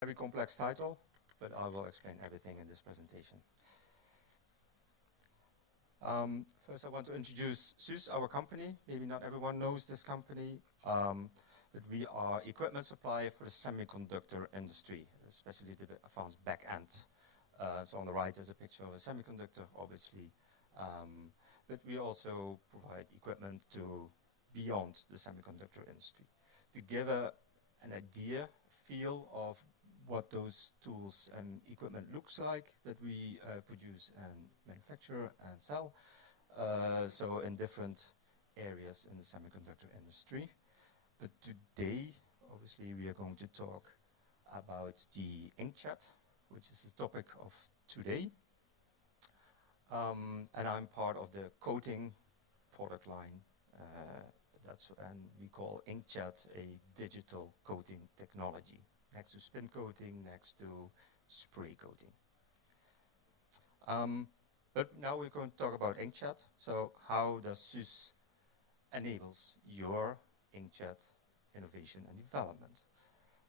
Very complex title, but I will explain everything in this presentation. First, I want to introduce SUSS, our company. Maybe not everyone knows this company, but we are equipment supplier for the semiconductor industry, especially the advanced back end. So on the right is a picture of a semiconductor, obviously, but we also provide equipment to beyond the semiconductor industry. To give an idea, feel of what those tools and equipment looks like that we produce and manufacture and sell. So in different areas in the semiconductor industry. But today, obviously, we are going to talk about the Inkjet, which is the topic of today. And I'm part of the coating product line. And we call Inkjet a digital coating technology, next to spin coating, next to spray coating. But now we're going to talk about Inkjet. So how does SUSS enables your Inkjet innovation and development?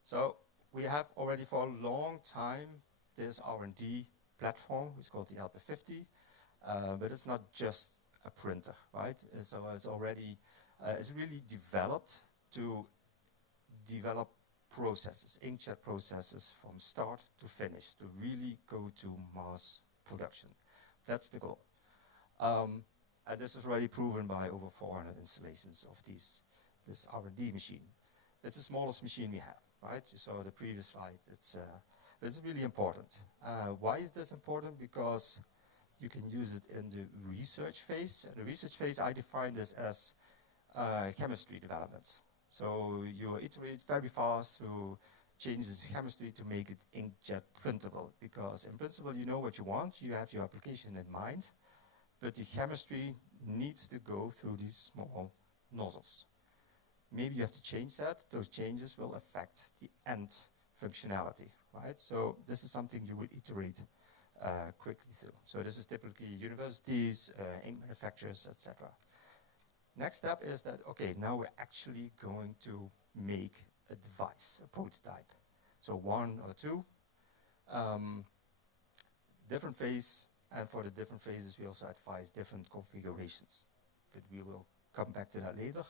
So we have already for a long time this R&D platform, it's called the LP50, but it's not just a printer, right? So it's already, it's really developed to develop processes, inkjet processes from start to finish, to really go to mass production. That's the goal. And this is already proven by over 400 installations of this R&D machine. It's the smallest machine we have, right? You saw the previous slide. It's really important. Why is this important? Because you can use it in the research phase. And the research phase, I define this as chemistry development. So you iterate very fast to change this chemistry to make it inkjet printable, because in principle you know what you want, you have your application in mind, but the chemistry needs to go through these small nozzles. Maybe you have to change that. Those changes will affect the end functionality, right? So this is something you would iterate quickly through. So this is typically universities, ink manufacturers, etc. Next step is that, okay, now we're actually going to make a device, a prototype. So one or two, different phase, and for the different phases we also advise different configurations. But we will come back to that later.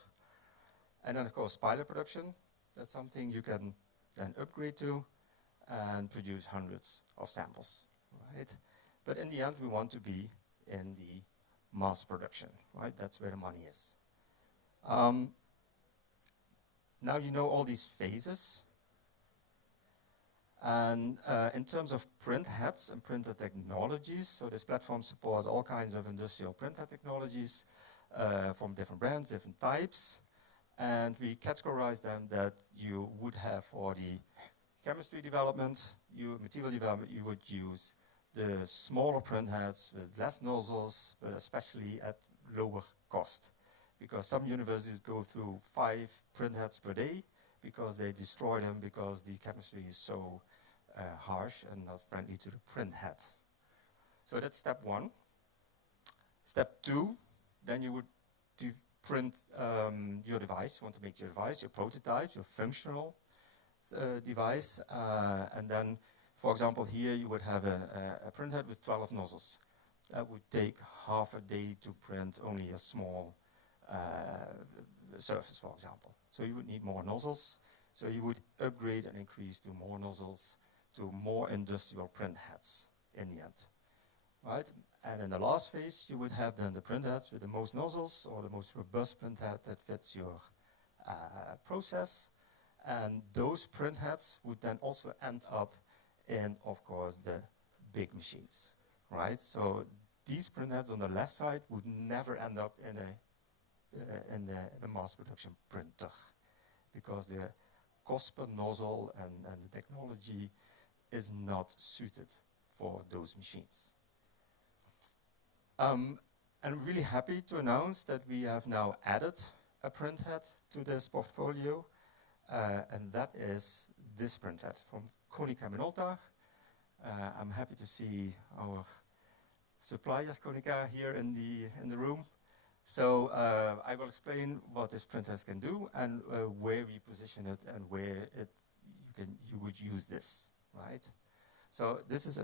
And then of course pilot production, that's something you can then upgrade to and produce hundreds of samples, right? But in the end we want to be in the mass production, right? That's where the money is. Now you know all these phases. And in terms of print heads and printer technologies, so this platform supports all kinds of industrial printer technologies from different brands, different types. And we categorize them that you would have for the chemistry development, material development, you would use the smaller print heads with less nozzles, but especially at lower cost. Because some universities go through 5 print heads per day because they destroy them because the chemistry is so harsh and not friendly to the print head. So that's step 1. Step 2, then you would print your device. You want to make your device, your prototype, your functional device. And then, for example, here you would have a print head with 12 nozzles. That would take half a day to print only a small surface, for example. So you would need more nozzles. So you would upgrade and increase to more nozzles, to more industrial print heads in the end, right? And in the last phase, you would have then the print heads with the most nozzles or the most robust print head that fits your process. And those print heads would then also end up in, of course, the big machines, right? So these print heads on the left side would never end up in a mass production printer, because the cost per nozzle and the technology is not suited for those machines. And I'm really happy to announce that we have now added a print head to this portfolio, and that is this print head from Konica Minolta. I'm happy to see our supplier Konica here in the room. So I will explain what this print head can do and where we position it and where you would use this, right? So this is